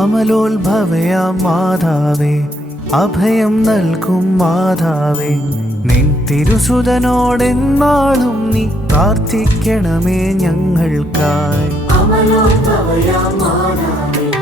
കാമലോത്ഭവയാം മാതാവേ അഭയം നൽകും മാതാവേ. നിൻ തിരുസുതനോടെന്നാളും നീ പ്രാർത്ഥിക്കണമേ ഞങ്ങൾക്കായി. അമലോത്ഭവയാം മാതാവേ.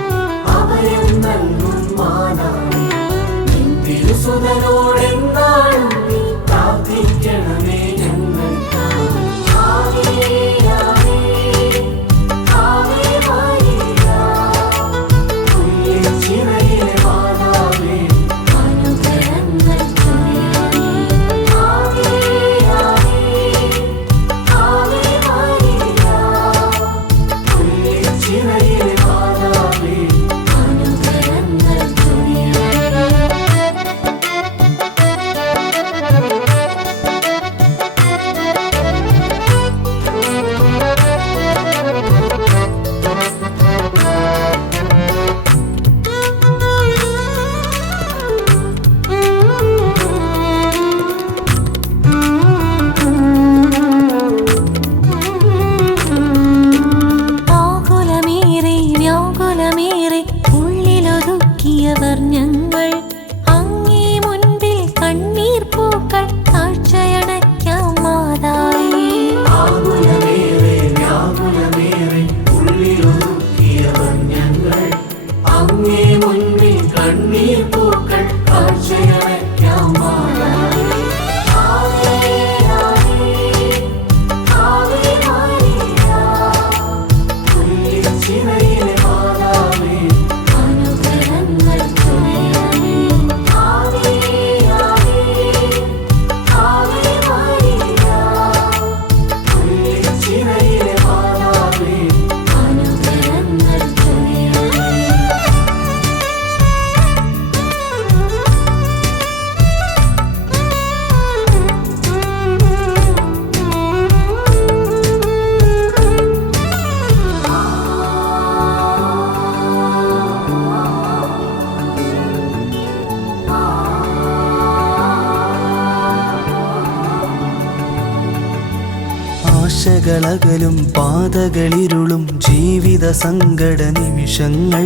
ആശകളകലും പാതകളിരുളും ജീവിത സങ്കട നിമിഷങ്ങൾ.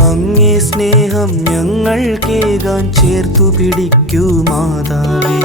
അങ്ങേ സ്നേഹം ഞങ്ങൾക്കേകാൻ ചേർത്തു പിടിക്കൂ മാതാവേ.